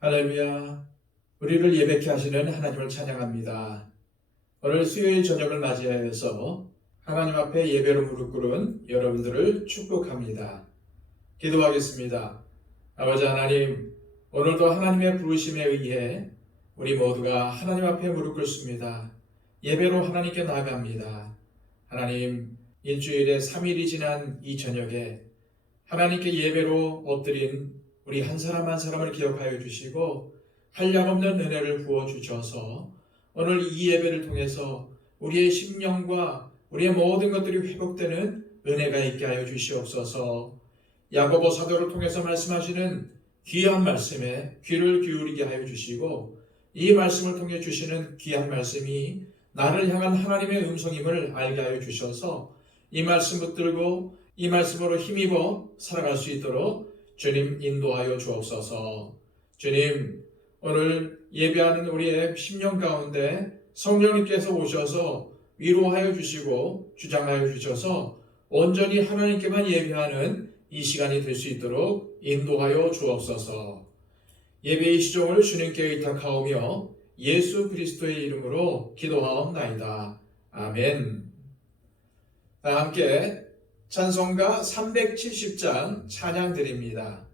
할렐루야. 우리를 예배케 하시는 하나님을 찬양합니다. 오늘 수요일 저녁을 맞이하여서 하나님 앞에 예배로 무릎 꿇은 여러분들을 축복합니다. 기도하겠습니다. 아버지 하나님, 오늘도 하나님의 부르심에 의해 우리 모두가 하나님 앞에 무릎 꿇습니다. 예배로 하나님께 나아갑니다. 하나님, 일주일에 3일이 지난 이 저녁에 하나님께 예배로 엎드린 우리 한 사람 한 사람을 기억하여 주시고 한량없는 은혜를 부어주셔서 오늘 이 예배를 통해서 우리의 심령과 우리의 모든 것들이 회복되는 은혜가 있게 하여 주시옵소서. 야고보 사도를 통해서 말씀하시는 귀한 말씀에 귀를 기울이게 하여 주시고 이 말씀을 통해 주시는 귀한 말씀이 나를 향한 하나님의 음성임을 알게 하여 주셔서 이 말씀 붙들고 이 말씀으로 힘입어 살아갈 수 있도록 주님 인도하여 주옵소서. 주님, 오늘 예배하는 우리의 심령 가운데 성령님께서 오셔서 위로하여 주시고 주장하여 주셔서 온전히 하나님께만 예배하는 이 시간이 될 수 있도록 인도하여 주옵소서. 예배의 시종을 주님께 의탁하오며 예수 그리스도의 이름으로 기도하옵나이다. 아멘. 다 함께 찬송가 370장 찬양 드립니다.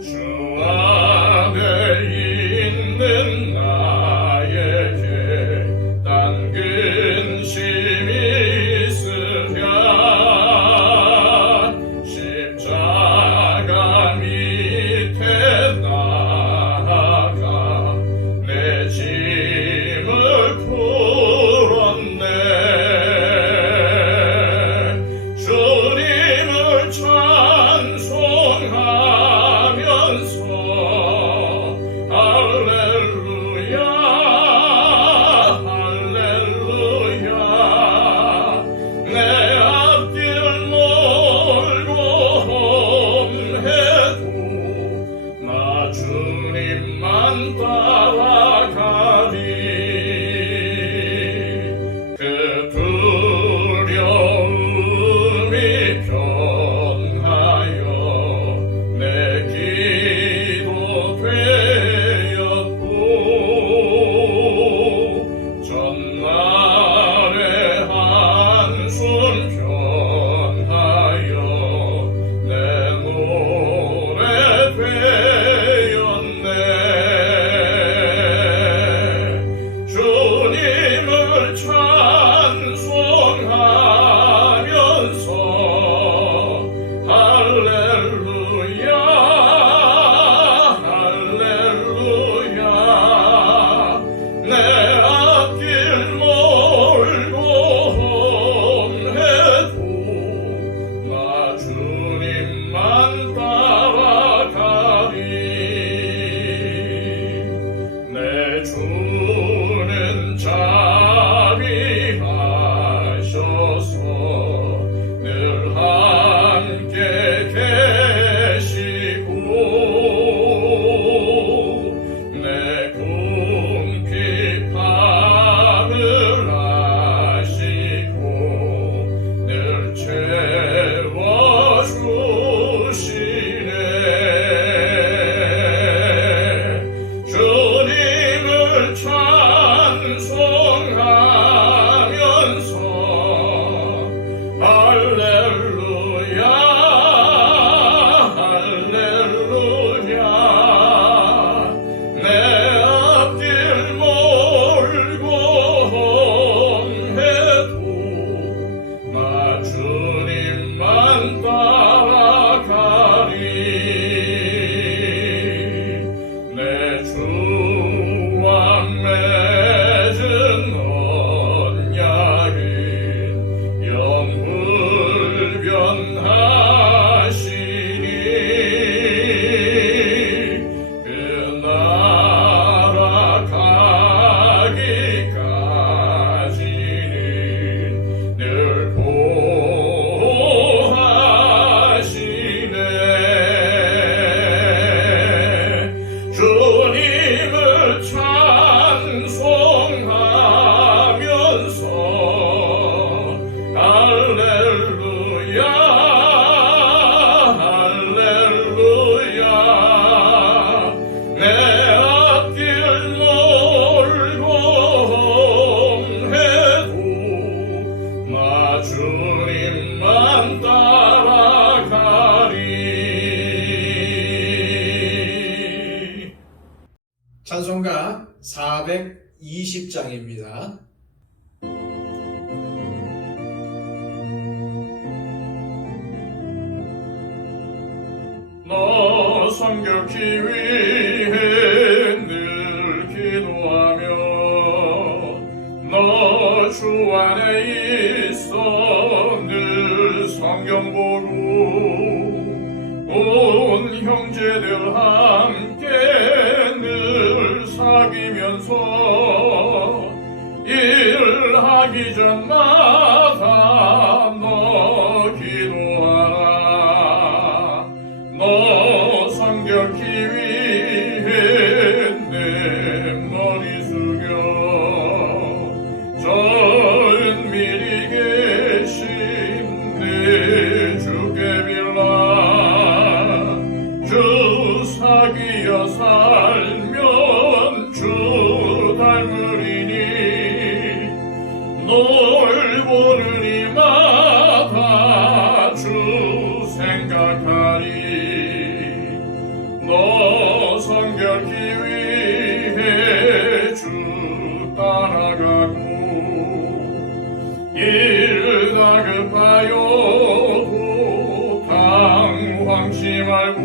주 안에 있는 나에게 딴 근심이 있으면 십자가 밑에 나아가 내 짐을 풀었네. 주님을 찬송하면서 할렐루야 할렐루야 내 앞길 멀고 험해도 나 주님만 따라가리. 그 두려움이 변하여 내 기도 되었고 전날의 한숨 변하여 내 노래 되었네. 주님을 찬송하면서 할렐루야 할렐루야 내 앞길 멀고 험해도 나 주님만 따라가리. 내 주는 자비하셔서 늘 함께 계시고 내 궁핍함을 아시고 늘 채워주시네. 주님을 찬송하면서 할렐루야 할렐루야 내 앞길 멀고 험해도 나 주님만 따라가리. 내 주와 맺은 언약은 영불변하시니 그 나라 가기까지는 늘 보호하시네. 주님 찬송가 420장입니다. 너 성결케 위해 늘 기도하며 너 주 안에 있어 늘 성경 보고 온 형제들 함께 늘 사귀면서 일하기 전마다 너 기도하라. 너 성결케 위해 내 머리 숙여 저 은밀히 계신 내 주께 빌라. 주 사귀어 살면 주 닮으리니 널 보는 이마다 주 생각하리. 너 성결케 위해 주 따라가고 일 다급하여도 당황치 말고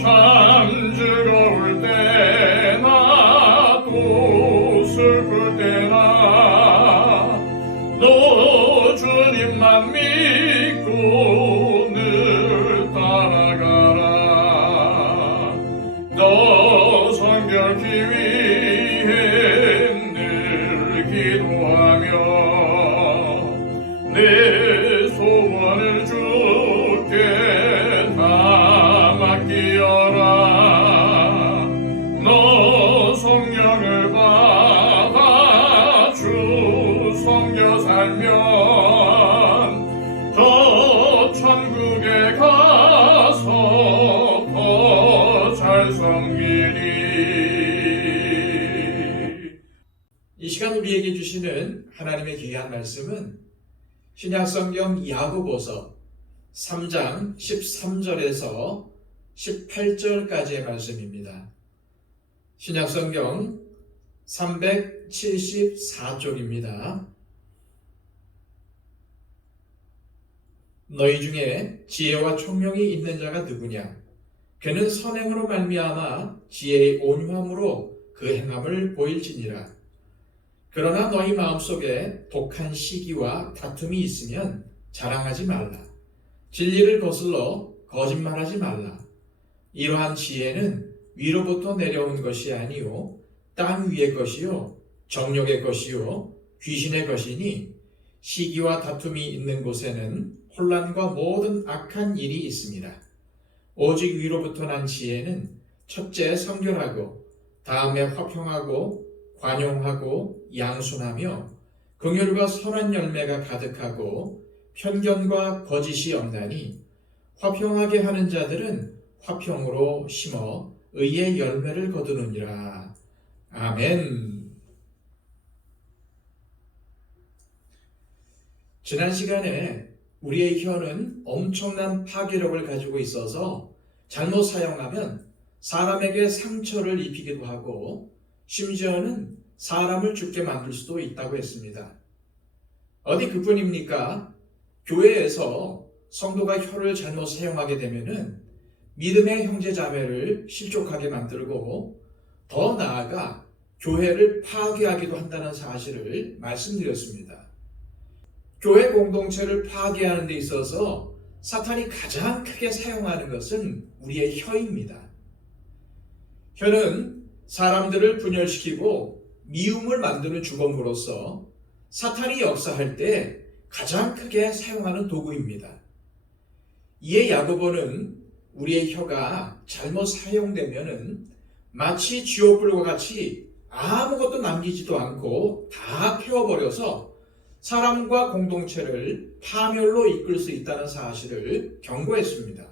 참 즐거울 때나 또 슬플 때나 너 주님만 믿고 늘 따라가라. 너 성결케 위해 늘 기도하며 내 소원을 주께 다 맡기어라. 너 성령을 받아 주 섬겨 살면 저 천국에 가서 더 잘 섬기리. 이 시간 우리에게 주시는 하나님의 귀한 말씀은 신약성경 야고보서 3장 13절에서 18절까지의 말씀입니다. 신약성경 374쪽입니다. 너희 중에 지혜와 총명이 있는 자가 누구냐? 그는 선행으로 말미암아 지혜의 온유함으로 그 행함을 보일지니라. 그러나 너희 마음속에 독한 시기와 다툼이 있으면 자랑하지 말라. 진리를 거슬러 거짓말하지 말라. 이러한 지혜는 위로부터 내려온 것이 아니요 땅 위의 것이요 정욕의 것이요 귀신의 것이니 시기와 다툼이 있는 곳에는 혼란과 모든 악한 일이 있습니다. 오직 위로부터 난 지혜는 첫째 성결하고 다음에 화평하고 관용하고 양순하며 긍휼과 선한 열매가 가득하고 편견과 거짓이 없나니 화평하게 하는 자들은 화평으로 심어 의의 열매를 거두느니라. 아멘. 지난 시간에 우리의 혀는 엄청난 파괴력을 가지고 있어서 잘못 사용하면 사람에게 상처를 입히기도 하고 심지어는 사람을 죽게 만들 수도 있다고 했습니다. 어디 그뿐입니까? 교회에서 성도가 혀를 잘못 사용하게 되면은 믿음의 형제 자매를 실족하게 만들고 더 나아가 교회를 파괴하기도 한다는 사실을 말씀드렸습니다. 교회 공동체를 파괴하는 데 있어서 사탄이 가장 크게 사용하는 것은 우리의 혀입니다. 혀는 사람들을 분열시키고 미움을 만드는 주범으로서 사탄이 역사할 때 가장 크게 사용하는 도구입니다. 이에 야고보는 우리의 혀가 잘못 사용되면은 마치 쥐어불과 같이 아무것도 남기지도 않고 다 태워버려서 사람과 공동체를 파멸로 이끌 수 있다는 사실을 경고했습니다.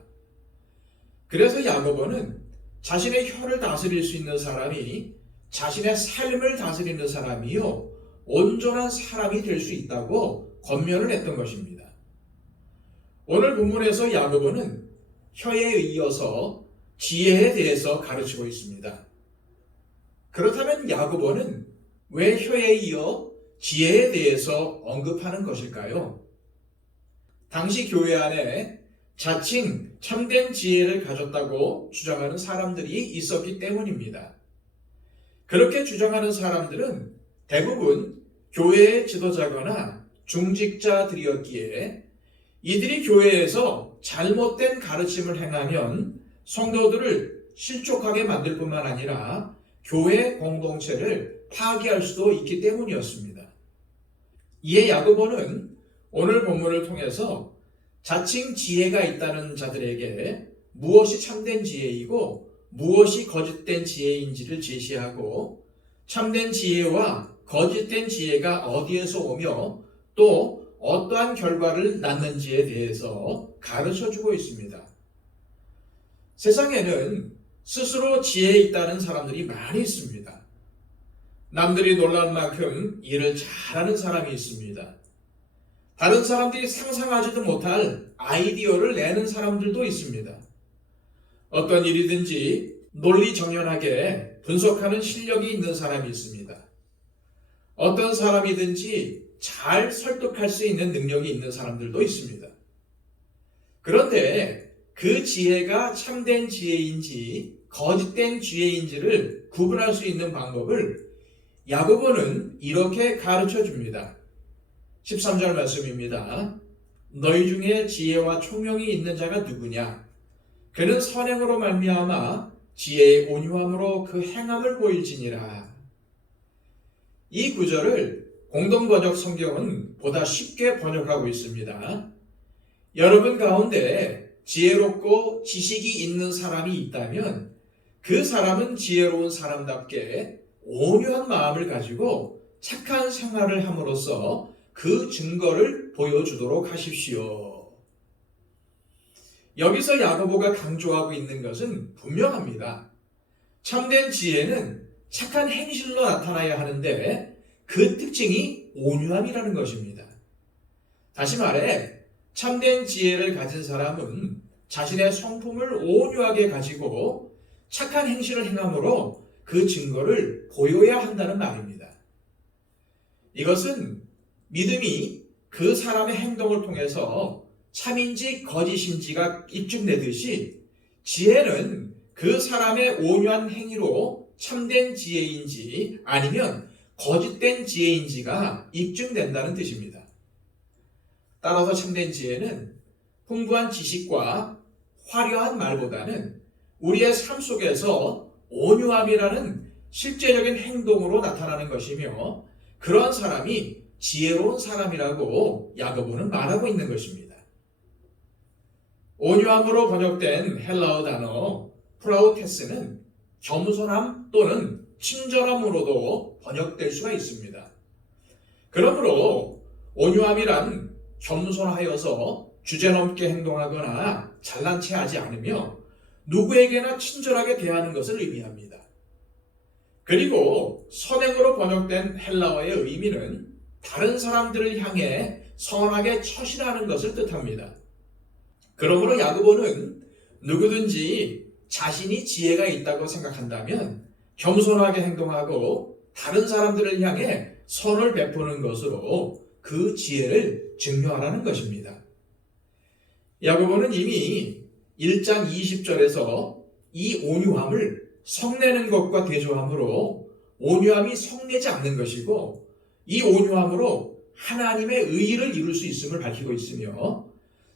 그래서 야고보는 자신의 혀를 다스릴 수 있는 사람이 자신의 삶을 다스리는 사람이요 온전한 사람이 될 수 있다고 권면을 했던 것입니다. 오늘 본문에서 야고보는 혀에 이어서 지혜에 대해서 가르치고 있습니다. 그렇다면 야고보는 왜 효에 이어 지혜에 대해서 언급하는 것일까요? 당시 교회 안에 자칭 참된 지혜를 가졌다고 주장하는 사람들이 있었기 때문입니다. 그렇게 주장하는 사람들은 대부분 교회의 지도자거나 중직자들이었기에 이들이 교회에서 잘못된 가르침을 행하면 성도들을 실족하게 만들 뿐만 아니라 교회 공동체를 파괴할 수도 있기 때문이었습니다. 이에 야고보는 오늘 본문을 통해서 자칭 지혜가 있다는 자들에게 무엇이 참된 지혜이고 무엇이 거짓된 지혜인지를 제시하고 참된 지혜와 거짓된 지혜가 어디에서 오며 또 어떠한 결과를 낳는지에 대해서 가르쳐주고 있습니다. 세상에는 스스로 지혜 있다는 사람들이 많이 있습니다. 남들이 놀랄 만큼 일을 잘하는 사람이 있습니다. 다른 사람들이 상상하지도 못할 아이디어를 내는 사람들도 있습니다. 어떤 일이든지 논리정연하게 분석하는 실력이 있는 사람이 있습니다. 어떤 사람이든지 잘 설득할 수 있는 능력이 있는 사람들도 있습니다. 그런데 그 지혜가 참된 지혜인지 거짓된 지혜인지를 구분할 수 있는 방법을 야고보는 이렇게 가르쳐 줍니다. 13절 말씀입니다. 너희 중에 지혜와 총명이 있는 자가 누구냐? 그는 선행으로 말미암아 지혜의 온유함으로 그 행함을 보일지니라. 이 구절을 공동번역 성경은 보다 쉽게 번역하고 있습니다. 여러분 가운데 지혜롭고 지식이 있는 사람이 있다면 그 사람은 지혜로운 사람답게 온유한 마음을 가지고 착한 생활을 함으로써 그 증거를 보여주도록 하십시오. 여기서 야고보가 강조하고 있는 것은 분명합니다. 참된 지혜는 착한 행실로 나타나야 하는데 그 특징이 온유함이라는 것입니다. 다시 말해 참된 지혜를 가진 사람은 자신의 성품을 온유하게 가지고 착한 행실을 행함으로 그 증거를 보여야 한다는 말입니다. 이것은 믿음이 그 사람의 행동을 통해서 참인지 거짓인지가 입증되듯이 지혜는 그 사람의 온유한 행위로 참된 지혜인지 아니면 거짓된 지혜인지가 입증된다는 뜻입니다. 따라서 참된 지혜는 풍부한 지식과 화려한 말보다는 우리의 삶 속에서 온유함이라는 실제적인 행동으로 나타나는 것이며 그런 사람이 지혜로운 사람이라고 야고보는 말하고 있는 것입니다. 온유함으로 번역된 헬라어 단어 프라우테스는 겸손함 또는 친절함으로도 번역될 수가 있습니다. 그러므로 온유함이란 겸손하여서 주제넘게 행동하거나 잘난 체 하지 않으며 누구에게나 친절하게 대하는 것을 의미합니다. 그리고 선행으로 번역된 헬라어의 의미는 다른 사람들을 향해 선하게 처신하는 것을 뜻합니다. 그러므로 야고보는 누구든지 자신이 지혜가 있다고 생각한다면 겸손하게 행동하고 다른 사람들을 향해 선을 베푸는 것으로 그 지혜를 증명하라는 것입니다. 야고보는 이미 1장 20절에서 이 온유함을 성내는 것과 대조함으로 온유함이 성내지 않는 것이고 이 온유함으로 하나님의 의의를 이룰 수 있음을 밝히고 있으며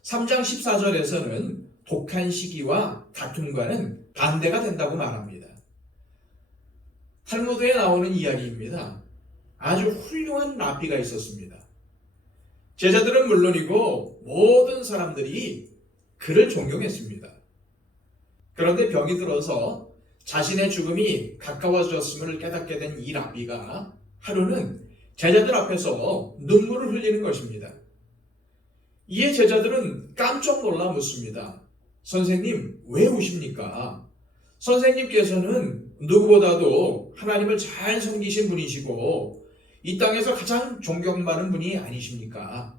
3장 14절에서는 독한 시기와 다툼과는 반대가 된다고 말합니다. 탈무드에 나오는 이야기입니다. 아주 훌륭한 랍비가 있었습니다. 제자들은 물론이고 모든 사람들이 그를 존경했습니다. 그런데 병이 들어서 자신의 죽음이 가까워졌음을 깨닫게 된 이 랍비가 하루는 제자들 앞에서 눈물을 흘리는 것입니다. 이에 제자들은 깜짝 놀라 묻습니다. 선생님, 왜 우십니까? 선생님께서는 누구보다도 하나님을 잘 섬기신 분이시고 이 땅에서 가장 존경받는 분이 아니십니까?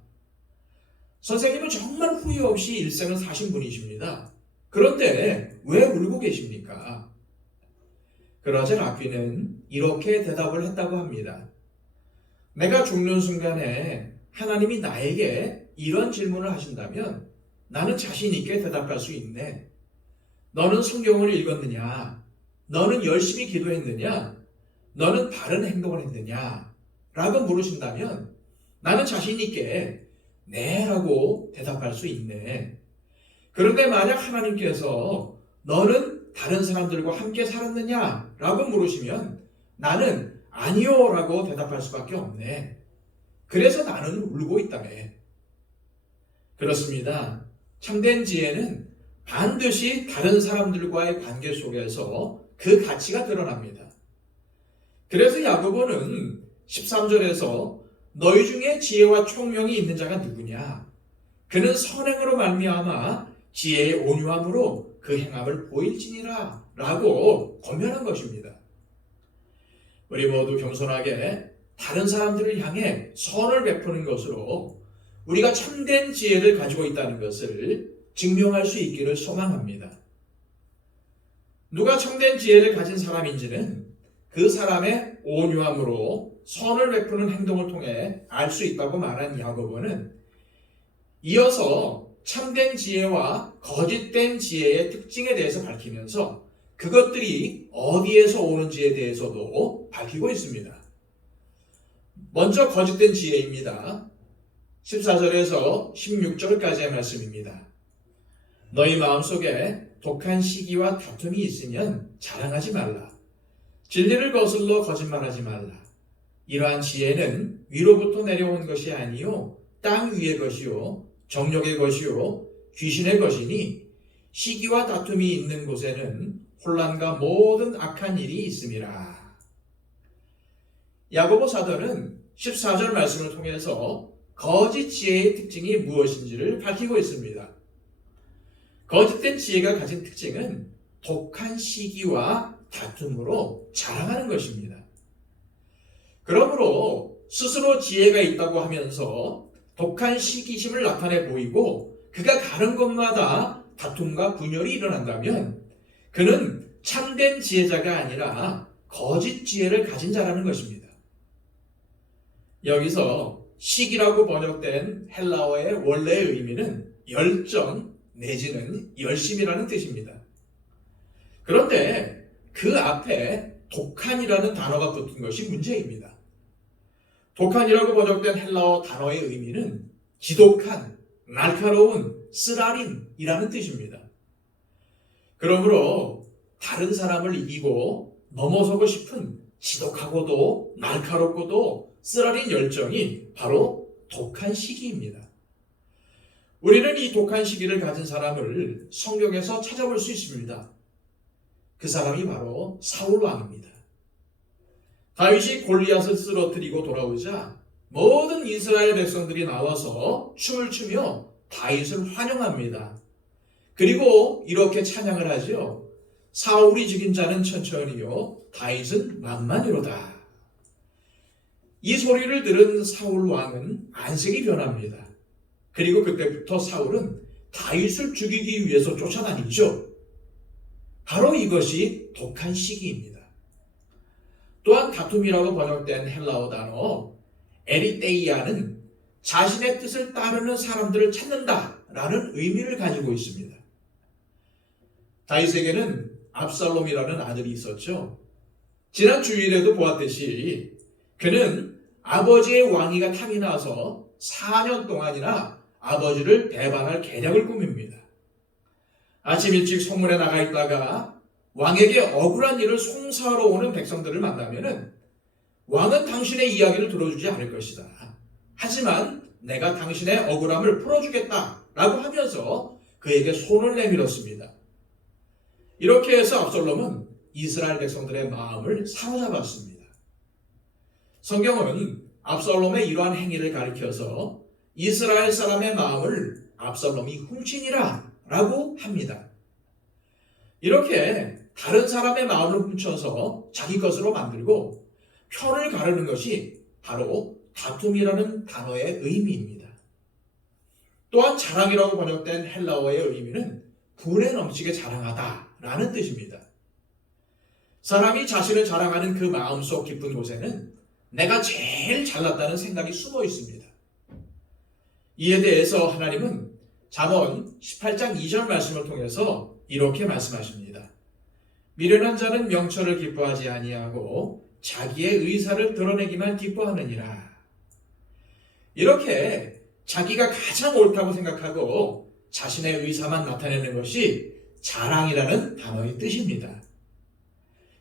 선생님은 정말 후회 없이 일생을 사신 분이십니다. 그런데 왜 울고 계십니까? 그러자 랍비는 이렇게 대답을 했다고 합니다. 내가 죽는 순간에 하나님이 나에게 이런 질문을 하신다면 나는 자신 있게 대답할 수 있네. 너는 성경을 읽었느냐? 너는 열심히 기도했느냐? 너는 바른 행동을 했느냐? 라고 물으신다면 나는 자신 있게 네 라고 대답할 수 있네. 그런데 만약 하나님께서 너는 다른 사람들과 함께 살았느냐? 라고 물으시면 나는 아니요 라고 대답할 수밖에 없네. 그래서 나는 울고 있다며. 그렇습니다. 참된 지혜는 반드시 다른 사람들과의 관계 속에서 그 가치가 드러납니다. 그래서 야고보는 13절에서 너희 중에 지혜와 총명이 있는 자가 누구냐? 그는 선행으로 말미암아 지혜의 온유함으로 그 행함을 보일지니라 라고 권면한 것입니다. 우리 모두 겸손하게 다른 사람들을 향해 선을 베푸는 것으로 우리가 참된 지혜를 가지고 있다는 것을 증명할 수 있기를 소망합니다. 누가 참된 지혜를 가진 사람인지는 그 사람의 온유함으로 선을 베푸는 행동을 통해 알 수 있다고 말한 야고보는 이어서 참된 지혜와 거짓된 지혜의 특징에 대해서 밝히면서 그것들이 어디에서 오는지에 대해서도 밝히고 있습니다. 먼저 거짓된 지혜입니다. 14절에서 16절까지의 말씀입니다. 너희 마음속에 독한 시기와 다툼이 있으면 자랑하지 말라. 진리를 거슬러 거짓말하지 말라. 이러한 지혜는 위로부터 내려온 것이 아니요 땅 위의 것이요 정욕의 것이요 귀신의 것이니 시기와 다툼이 있는 곳에는 혼란과 모든 악한 일이 있음이라. 야고보 사도는 14절 말씀을 통해서 거짓 지혜의 특징이 무엇인지를 밝히고 있습니다. 거짓된 지혜가 가진 특징은 독한 시기와 다툼으로 자랑하는 것입니다. 그러므로 스스로 지혜가 있다고 하면서 독한 시기심을 나타내 보이고 그가 가는 곳마다 다툼과 분열이 일어난다면 그는 참된 지혜자가 아니라 거짓 지혜를 가진 자라는 것입니다. 여기서 시기라고 번역된 헬라어의 원래의 의미는 열정 내지는 열심이라는 뜻입니다. 그런데 그 앞에 독한이라는 단어가 붙은 것이 문제입니다. 독한이라고 번역된 헬라어 단어의 의미는 지독한, 날카로운, 쓰라린이라는 뜻입니다. 그러므로 다른 사람을 이기고 넘어서고 싶은 지독하고도 날카롭고도 쓰라린 열정이 바로 독한 시기입니다. 우리는 이 독한 시기를 가진 사람을 성경에서 찾아볼 수 있습니다. 그 사람이 바로 사울 왕입니다. 다윗이 골리앗을 쓰러뜨리고 돌아오자 모든 이스라엘 백성들이 나와서 춤을 추며 다윗을 환영합니다. 그리고 이렇게 찬양을 하죠. 사울이 죽인 자는 천천히요 다윗은 만만히로다. 이 소리를 들은 사울 왕은 안색이 변합니다. 그리고 그때부터 사울은 다윗을 죽이기 위해서 쫓아다니죠. 바로 이것이 독한 시기입니다. 또한 다툼이라고 번역된 헬라어 단어 에리테이아는 자신의 뜻을 따르는 사람들을 찾는다라는 의미를 가지고 있습니다. 다윗에게는 압살롬이라는 아들이 있었죠. 지난 주일에도 보았듯이 그는 아버지의 왕위가 탐이 나서 4년 동안이나 아버지를 배반할 계략을 꾸밉니다. 아침 일찍 성문에 나가 있다가 왕에게 억울한 일을 송사하러 오는 백성들을 만나면은 왕은 당신의 이야기를 들어주지 않을 것이다. 하지만 내가 당신의 억울함을 풀어주겠다라고 하면서 그에게 손을 내밀었습니다. 이렇게 해서 압살롬은 이스라엘 백성들의 마음을 사로잡았습니다. 성경은 압살롬의 이러한 행위를 가리켜서 이스라엘 사람의 마음을 압살롬이 훔치니라 라고 합니다. 이렇게 다른 사람의 마음을 훔쳐서 자기 것으로 만들고 편을 가르는 것이 바로 다툼이라는 단어의 의미입니다. 또한 자랑이라고 번역된 헬라어의 의미는 분에 넘치게 자랑하다라는 뜻입니다. 사람이 자신을 자랑하는 그 마음속 깊은 곳에는 내가 제일 잘났다는 생각이 숨어 있습니다. 이에 대해서 하나님은 잠언 18장 2절 말씀을 통해서 이렇게 말씀하십니다. 미련한 자는 명철을 기뻐하지 아니하고 자기의 의사를 드러내기만 기뻐하느니라. 이렇게 자기가 가장 옳다고 생각하고 자신의 의사만 나타내는 것이 자랑이라는 단어의 뜻입니다.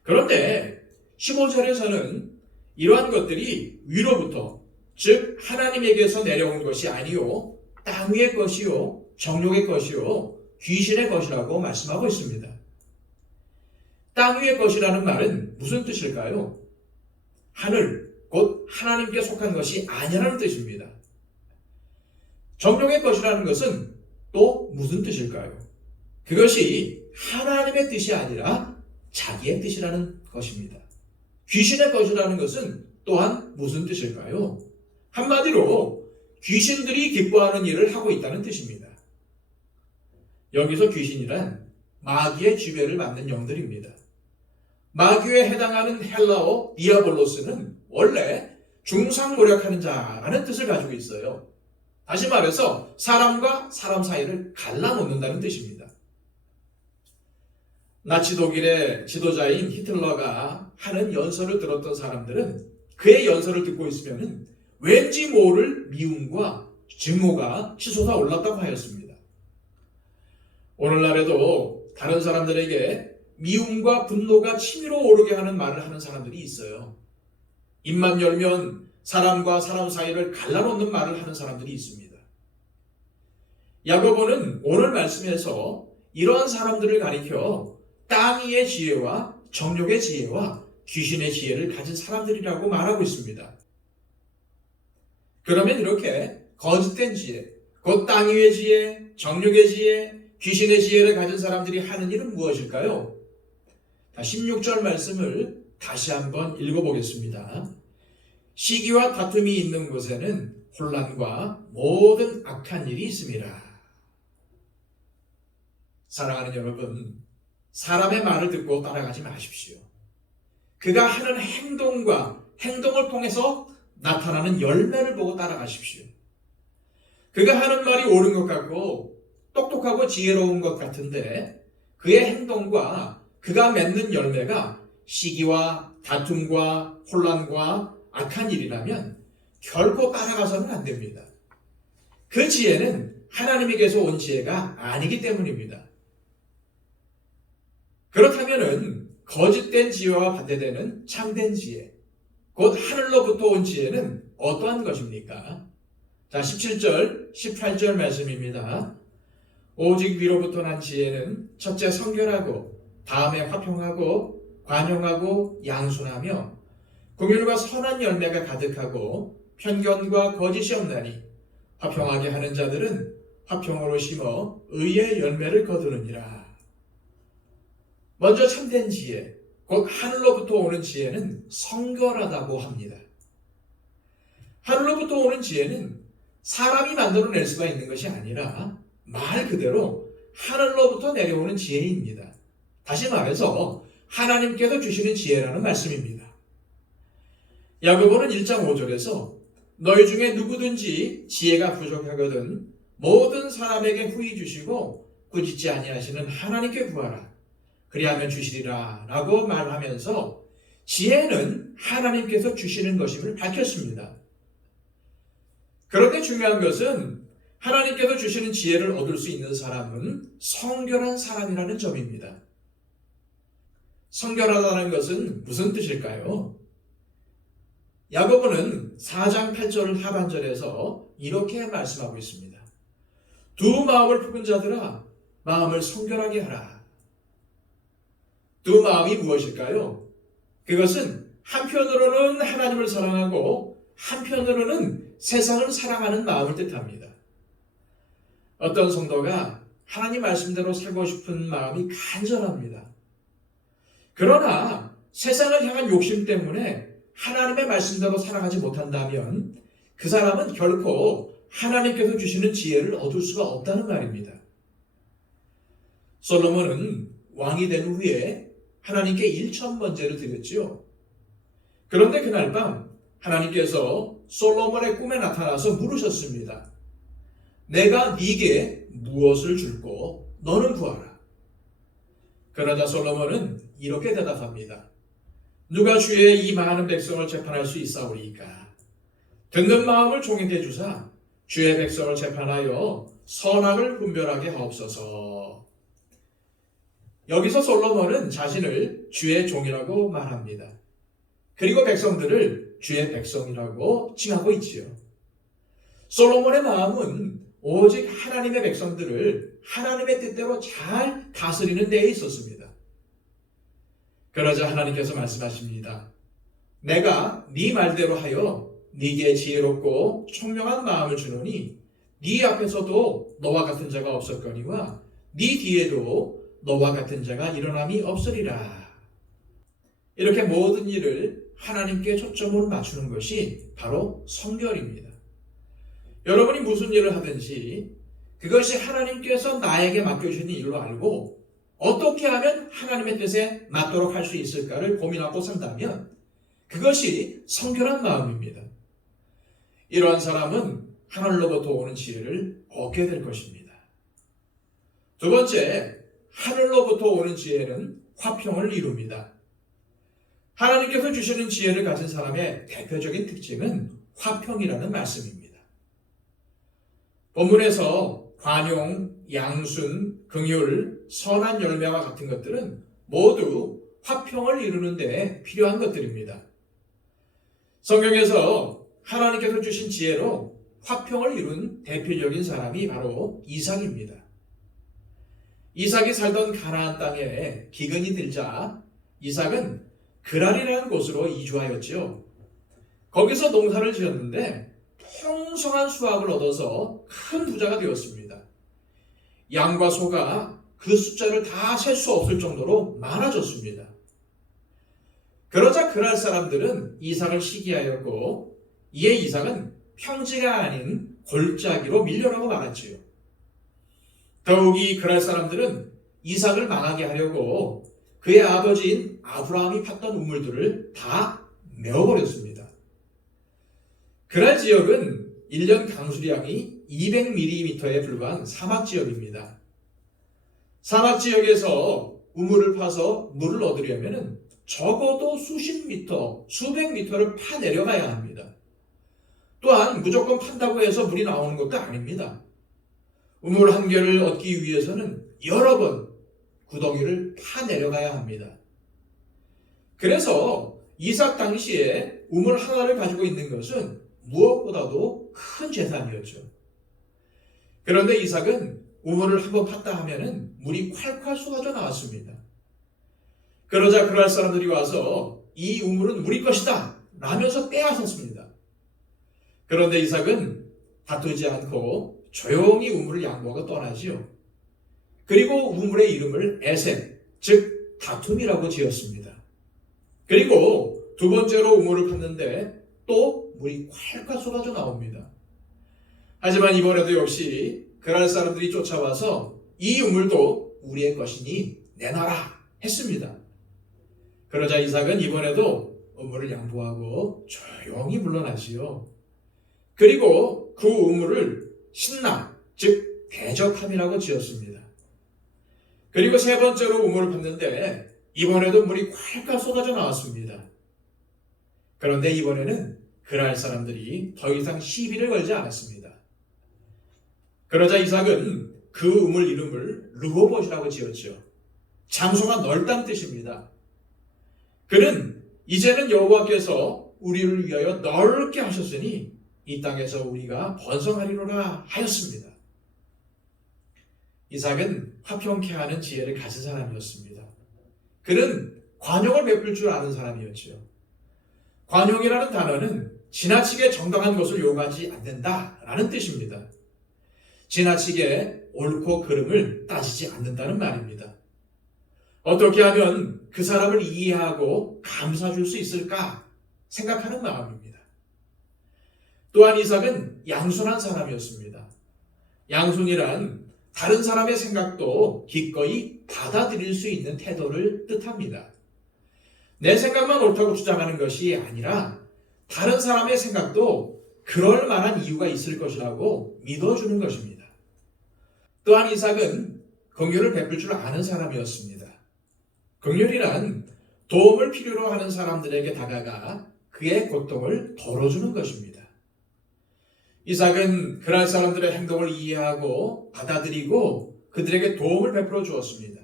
그런데 15절에서는 이러한 것들이 위로부터, 즉 하나님에게서 내려온 것이 아니요 땅 위의 것이요 정욕의 것이요 귀신의 것이라고 말씀하고 있습니다. 땅 위의 것이라는 말은 무슨 뜻일까요? 하늘, 곧 하나님께 속한 것이 아니라는 뜻입니다. 정욕의 것이라는 것은 또 무슨 뜻일까요? 그것이 하나님의 뜻이 아니라 자기의 뜻이라는 것입니다. 귀신의 것이라는 것은 또한 무슨 뜻일까요? 한마디로 귀신들이 기뻐하는 일을 하고 있다는 뜻입니다. 여기서 귀신이란 마귀의 지배를 받는 영들입니다. 마귀에 해당하는 헬라어 디아볼로스는 원래 중상모략하는 자라는 뜻을 가지고 있어요. 다시 말해서 사람과 사람 사이를 갈라놓는다는 뜻입니다. 나치 독일의 지도자인 히틀러가 하는 연설을 들었던 사람들은 그의 연설을 듣고 있으면 왠지 모를 미움과 증오가 치솟아 올랐다고 하였습니다. 오늘날에도 다른 사람들에게 미움과 분노가 치밀어 오르게 하는 말을 하는 사람들이 있어요. 입만 열면 사람과 사람 사이를 갈라놓는 말을 하는 사람들이 있습니다. 야고보는 오늘 말씀에서 이러한 사람들을 가리켜 땅 위의 지혜와 정욕의 지혜와 귀신의 지혜를 가진 사람들이라고 말하고 있습니다. 그러면 이렇게 거짓된 지혜, 곧 땅 위의 지혜, 정욕의 지혜, 귀신의 지혜를 가진 사람들이 하는 일은 무엇일까요? 16절 말씀을 다시 한번 읽어보겠습니다. 시기와 다툼이 있는 곳에는 혼란과 모든 악한 일이 있습니다. 사랑하는 여러분, 사람의 말을 듣고 따라가지 마십시오. 그가 하는 행동과 행동을 통해서 나타나는 열매를 보고 따라가십시오. 그가 하는 말이 옳은 것 같고 똑똑하고 지혜로운 것 같은데 그의 행동과 그가 맺는 열매가 시기와 다툼과 혼란과 악한 일이라면 결코 따라가서는 안 됩니다. 그 지혜는 하나님에게서 온 지혜가 아니기 때문입니다. 그렇다면 거짓된 지혜와 반대되는 참된 지혜, 곧 하늘로부터 온 지혜는 어떠한 것입니까? 자, 17절, 18절 말씀입니다. 오직 위로부터 난 지혜는 첫째 성결하고 다음에 화평하고 관용하고 양순하며 긍휼과 선한 열매가 가득하고 편견과 거짓이 없나니 화평하게 하는 자들은 화평으로 심어 의의 열매를 거두느니라. 먼저 참된 지혜, 곧 하늘로부터 오는 지혜는 성결하다고 합니다. 하늘로부터 오는 지혜는 사람이 만들어낼 수가 있는 것이 아니라 말 그대로 하늘로부터 내려오는 지혜입니다. 다시 말해서 하나님께서 주시는 지혜라는 말씀입니다. 야고보는 1장 5절에서 너희 중에 누구든지 지혜가 부족하거든 모든 사람에게 후히 주시고 꾸짖지 아니하시는 하나님께 구하라. 그리하면 주시리라 라고 말하면서 지혜는 하나님께서 주시는 것임을 밝혔습니다. 그런데 중요한 것은 하나님께서 주시는 지혜를 얻을 수 있는 사람은 성결한 사람이라는 점입니다. 성결하다는 것은 무슨 뜻일까요? 야고보는 4장 8절 하반절에서 이렇게 말씀하고 있습니다. 두 마음을 품은 자들아 마음을 성결하게 하라. 두 마음이 무엇일까요? 그것은 한편으로는 하나님을 사랑하고 한편으로는 세상을 사랑하는 마음을 뜻합니다. 어떤 성도가 하나님 말씀대로 살고 싶은 마음이 간절합니다. 그러나 세상을 향한 욕심 때문에 하나님의 말씀대로 살아가지 못한다면 그 사람은 결코 하나님께서 주시는 지혜를 얻을 수가 없다는 말입니다. 솔로몬은 왕이 된 후에 하나님께 1,000번제를 드렸지요. 그런데 그날 밤 하나님께서 솔로몬의 꿈에 나타나서 물으셨습니다. 내가 네게 무엇을 줄고 너는 구하라. 그러자 솔로몬은 이렇게 대답합니다. 누가 주의 이 많은 백성을 재판할 수 있사오리이까? 듣는 마음을 종에게 주사 주의 백성을 재판하여 선악을 분별하게 하옵소서. 여기서 솔로몬은 자신을 주의 종이라고 말합니다. 그리고 백성들을 주의 백성이라고 칭하고 있지요. 솔로몬의 마음은 오직 하나님의 백성들을 하나님의 뜻대로 잘 다스리는 데에 있었습니다. 그러자 하나님께서 말씀하십니다. 내가 네 말대로 하여 네게 지혜롭고 총명한 마음을 주노니 네 앞에서도 너와 같은 자가 없었거니와 네 뒤에도 너와 같은 자가 일어남이 없으리라. 이렇게 모든 일을 하나님께 초점을 맞추는 것이 바로 성결입니다. 여러분이 무슨 일을 하든지 그것이 하나님께서 나에게 맡겨주신 일로 알고 어떻게 하면 하나님의 뜻에 맞도록 할 수 있을까를 고민하고 산다면 그것이 성결한 마음입니다. 이러한 사람은 하늘로부터 오는 지혜를 얻게 될 것입니다. 두 번째, 하늘로부터 오는 지혜는 화평을 이룹니다. 하나님께서 주시는 지혜를 가진 사람의 대표적인 특징은 화평이라는 말씀입니다. 본문에서 관용, 양순, 긍휼, 선한 열매와 같은 것들은 모두 화평을 이루는 데 필요한 것들입니다. 성경에서 하나님께서 주신 지혜로 화평을 이룬 대표적인 사람이 바로 이삭입니다. 이삭이 살던 가나안 땅에 기근이 들자 이삭은 그랄이라는 곳으로 이주하였지요. 거기서 농사를 지었는데 풍성한 수확을 얻어서 큰 부자가 되었습니다. 양과 소가 그 숫자를 다 셀 수 없을 정도로 많아졌습니다. 그러자 그랄 사람들은 이삭을 시기하였고 이에 이삭은 평지가 아닌 골짜기로 밀려나고 말았지요. 더욱이 그랄 사람들은 이삭을 망하게 하려고 그의 아버지인 아브라함이 팠던 우물들을 다 메워버렸습니다. 그랄 지역은 1년 강수량이 200mm에 불과한 사막지역입니다. 사막지역에서 우물을 파서 물을 얻으려면 적어도 수십 미터, 수백 미터를 파 내려가야 합니다. 또한 무조건 판다고 해서 물이 나오는 것도 아닙니다. 우물 한 개를 얻기 위해서는 여러 번 구덩이를 파 내려가야 합니다. 그래서 이삭 당시에 우물 하나를 가지고 있는 것은 무엇보다도 큰 재산이었죠. 그런데 이삭은 우물을 한번 팠다 하면은 물이 콸콸 쏟아져 나왔습니다. 그러자 그랄 사람들이 와서 이 우물은 우리 것이다 라면서 빼앗았습니다. 그런데 이삭은 다투지 않고 조용히 우물을 양보하고 떠나지요. 그리고 우물의 이름을 에셈, 즉 다툼이라고 지었습니다. 그리고 두 번째로 우물을 팠는데 또 물이 콸콸 쏟아져 나옵니다. 하지만 이번에도 역시 그랄 사람들이 쫓아와서 이 우물도 우리의 것이니 내놔라 했습니다. 그러자 이삭은 이번에도 우물을 양보하고 조용히 물러나지요. 그리고 그 우물을 신랑, 즉 대적함이라고 지었습니다. 그리고 세 번째로 우물을 팠는데 이번에도 물이 콸콸 쏟아져 나왔습니다. 그런데 이번에는 그랄 사람들이 더 이상 시비를 걸지 않았습니다. 그러자 이삭은 그 우물 이름을 르호봇이라고 지었죠. 장소가 넓다는 뜻입니다. 그는 이제는 여호와께서 우리를 위하여 넓게 하셨으니 이 땅에서 우리가 번성하리로라 하였습니다. 이삭은 화평케 하는 지혜를 가진 사람이었습니다. 그는 관용을 베풀 줄 아는 사람이었지요. 관용이라는 단어는 지나치게 정당한 것을 요구하지 않는다라는 뜻입니다. 지나치게 옳고 그름을 따지지 않는다는 말입니다. 어떻게 하면 그 사람을 이해하고 감싸줄 수 있을까 생각하는 마음입니다. 또한 이삭은 양순한 사람이었습니다. 양순이란 다른 사람의 생각도 기꺼이 받아들일 수 있는 태도를 뜻합니다. 내 생각만 옳다고 주장하는 것이 아니라 다른 사람의 생각도 그럴 만한 이유가 있을 것이라고 믿어주는 것입니다. 또한 이삭은 긍휼을 베풀 줄 아는 사람이었습니다. 긍휼이란 도움을 필요로 하는 사람들에게 다가가 그의 고통을 덜어주는 것입니다. 이삭은 그러한 사람들의 행동을 이해하고 받아들이고 그들에게 도움을 베풀어 주었습니다.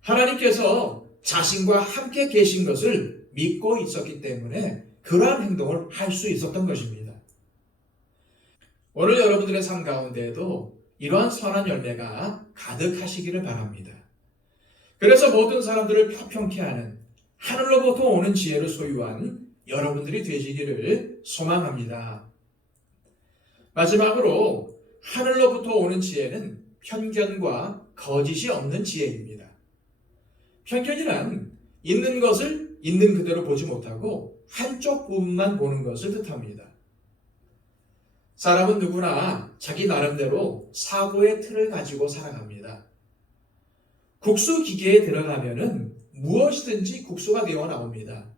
하나님께서 자신과 함께 계신 것을 믿고 있었기 때문에 그러한 행동을 할 수 있었던 것입니다. 오늘 여러분들의 삶 가운데에도 이러한 선한 열매가 가득하시기를 바랍니다. 그래서 모든 사람들을 화평케 하는 하늘로부터 오는 지혜를 소유한 여러분들이 되시기를 소망합니다. 마지막으로 하늘로부터 오는 지혜는 편견과 거짓이 없는 지혜입니다. 편견이란 있는 것을 있는 그대로 보지 못하고 한쪽 부분만 보는 것을 뜻합니다. 사람은 누구나 자기 나름대로 사고의 틀을 가지고 살아갑니다. 국수 기계에 들어가면은 무엇이든지 국수가 되어 나옵니다.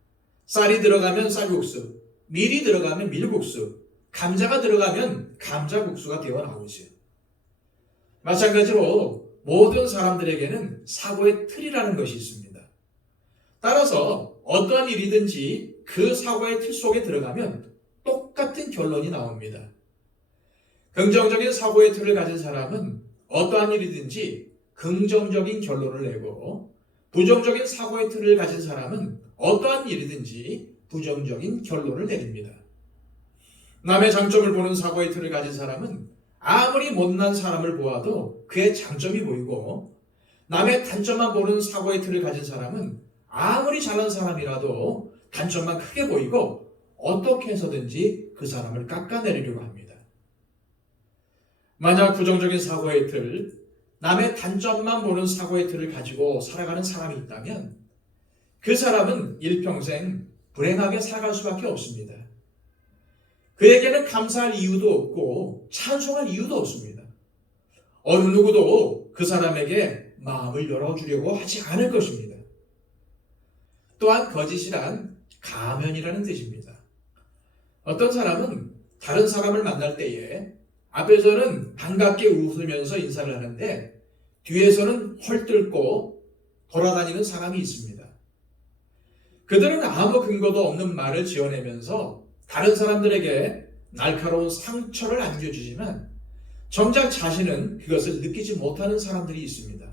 쌀이 들어가면 쌀국수, 밀이 들어가면 밀국수, 감자가 들어가면 감자국수가 되어 나오죠. 마찬가지로 모든 사람들에게는 사고의 틀이라는 것이 있습니다. 따라서 어떠한 일이든지 그 사고의 틀 속에 들어가면 똑같은 결론이 나옵니다. 긍정적인 사고의 틀을 가진 사람은 어떠한 일이든지 긍정적인 결론을 내고 부정적인 사고의 틀을 가진 사람은 어떠한 일이든지 부정적인 결론을 내립니다. 남의 장점을 보는 사고의 틀을 가진 사람은 아무리 못난 사람을 보아도 그의 장점이 보이고 남의 단점만 보는 사고의 틀을 가진 사람은 아무리 잘난 사람이라도 단점만 크게 보이고 어떻게 해서든지 그 사람을 깎아내리려고 합니다. 만약 부정적인 사고의 틀, 남의 단점만 보는 사고의 틀을 가지고 살아가는 사람이 있다면 그 사람은 일평생 불행하게 살아갈 수밖에 없습니다. 그에게는 감사할 이유도 없고 찬송할 이유도 없습니다. 어느 누구도 그 사람에게 마음을 열어주려고 하지 않을 것입니다. 또한 거짓이란 가면이라는 뜻입니다. 어떤 사람은 다른 사람을 만날 때에 앞에서는 반갑게 웃으면서 인사를 하는데 뒤에서는 헐뜯고 돌아다니는 사람이 있습니다. 그들은 아무 근거도 없는 말을 지어내면서 다른 사람들에게 날카로운 상처를 안겨주지만 정작 자신은 그것을 느끼지 못하는 사람들이 있습니다.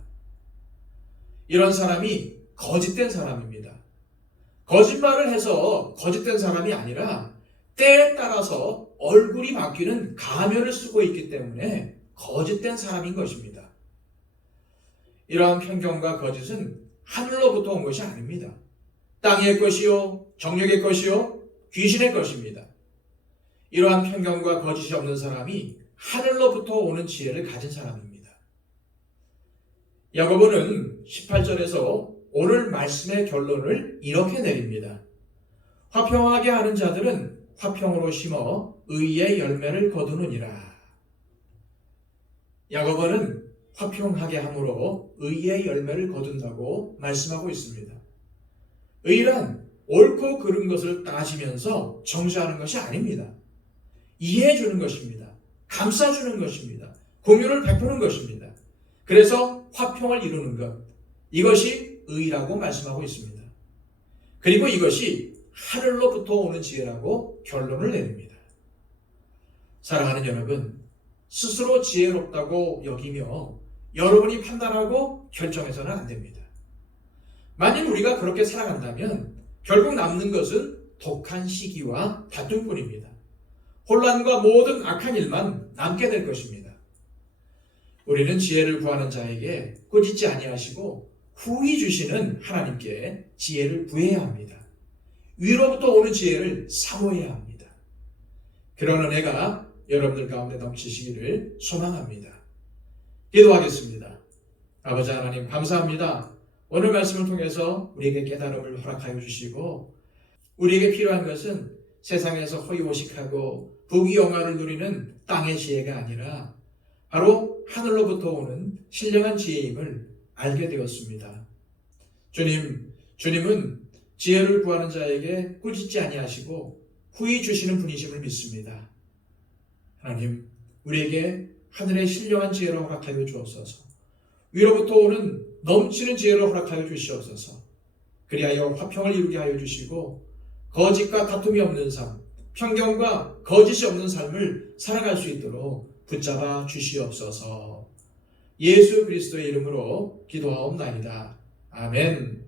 이런 사람이 거짓된 사람입니다. 거짓말을 해서 거짓된 사람이 아니라 때에 따라서 얼굴이 바뀌는 가면을 쓰고 있기 때문에 거짓된 사람인 것입니다. 이러한 편견과 거짓은 하늘로부터 온 것이 아닙니다. 땅의 것이요, 정력의 것이요, 귀신의 것입니다. 이러한 편견과 거짓이 없는 사람이 하늘로부터 오는 지혜를 가진 사람입니다. 야고보는 18절에서 오늘 말씀의 결론을 이렇게 내립니다. 화평하게 하는 자들은 화평으로 심어 의의 열매를 거두느니라. 야고보는 화평하게 함으로 의의 열매를 거둔다고 말씀하고 있습니다. 의란 옳고 그른 것을 따지면서 정죄하는 것이 아닙니다. 이해해 주는 것입니다. 감싸주는 것입니다. 공유를 베푸는 것입니다. 그래서 화평을 이루는 것, 이것이 의라고 말씀하고 있습니다. 그리고 이것이 하늘로부터 오는 지혜라고 결론을 내립니다. 사랑하는 여러분, 스스로 지혜롭다고 여기며 여러분이 판단하고 결정해서는 안 됩니다. 만일 우리가 그렇게 살아간다면 결국 남는 것은 독한 시기와 다툼뿐입니다. 혼란과 모든 악한 일만 남게 될 것입니다. 우리는 지혜를 구하는 자에게 꾸짖지 아니하시고 후히 주시는 하나님께 지혜를 구해야 합니다. 위로부터 오는 지혜를 사모해야 합니다. 그런 은혜가 여러분들 가운데 넘치시기를 소망합니다. 기도하겠습니다. 아버지 하나님 감사합니다. 오늘 말씀을 통해서 우리에게 깨달음을 허락하여 주시고 우리에게 필요한 것은 세상에서 허위호식하고 부귀영화를 누리는 땅의 지혜가 아니라 바로 하늘로부터 오는 신령한 지혜임을 알게 되었습니다. 주님은 지혜를 구하는 자에게 꾸짖지 아니하시고 후히 주시는 분이심을 믿습니다. 하나님, 우리에게 하늘의 신령한 지혜를 허락하여 주옵소서. 위로부터 오는 넘치는 지혜를 허락하여 주시옵소서. 그리하여 화평을 이루게 하여 주시고 거짓과 다툼이 없는 삶, 편견과 거짓이 없는 삶을 살아갈 수 있도록 붙잡아 주시옵소서. 예수 그리스도의 이름으로 기도하옵나이다. 아멘.